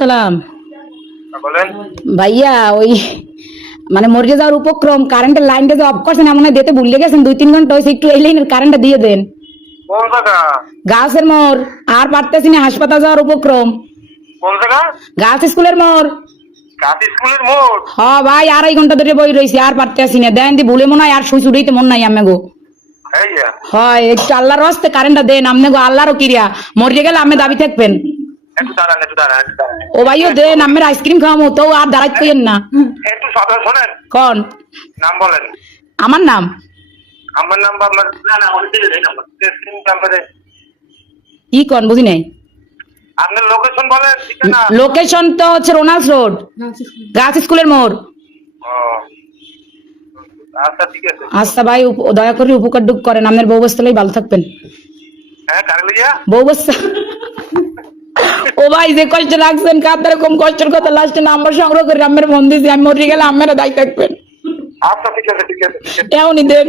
সালাম বলেন। ভাইয়া ওই মানে মরে যাওয়ার উপক্রম কারেন্টের লাইনটা যে অফ করছেন এমন হয় দিতে ভুলে গেছেন 2-3 ঘন্টা হয়েছে একটু এই লাইনের কারেন্টটা দিয়ে দেন কোন জায়গা? গাছের মোড় আর পারতেছি না হাসপাতাল যাওয়ার উপক্রম কোন জায়গা? গাছ স্কুলের মোড় কাঁথি স্কুলের মোড়। হ ভাই 2.5 ঘন্টা ধরে বই রয়েছি আর পারতেছি না দেন দি ভুলে মনে হয় আর সুই চুড়াইতে মন নাই আমি গো এইয়া হয় একটু আল্লাহর রাস্তে কারেন্টটা দেন আমনে গো আল্লাহরও কিরিয়া মরে গেলে আমি দাবি থাকবেন একটু দাঁড়ান, একটু দাঁড়ান, একটু দাঁড়ান। ও ভাইও দেন আমের আইসক্রিম খাওয়ামো তো আর দাঁড়াইতে কইেন না একটু সদা শোনেন। কোন নাম বলেন। আমার নাম আমার নাম বা আপনার না না ওই দিলে এই নাম্বার স্ক্রিন নাম্বারে কি কোন বুঝি নাই আপনার লোকেশন বলেন ঠিকানা। লোকেশন তো হচ্ছে রোনাল্ডস রোড গাছ স্কুলের মোড় ও আচ্ছা ঠিক আছে। আচ্ছা ভাই দয়া করে উপকার ডুক করেন আপনার বউ বস্তালেই ভালো থাকবেন হ্যাঁ কারলিয়া বউ বস্তা ও ভাই যে কষ্ট রাখছেন কার এরকম কষ্টের কথা লাস্টে নাম্বার সংগ্রহ করে আমার মন দিয়েছি আমি মরে গেলে আপনারা দায়ী থাকবেন আচ্ছা ঠিক আছে ঠিক আছে ঠিক আছে। এমনই দেন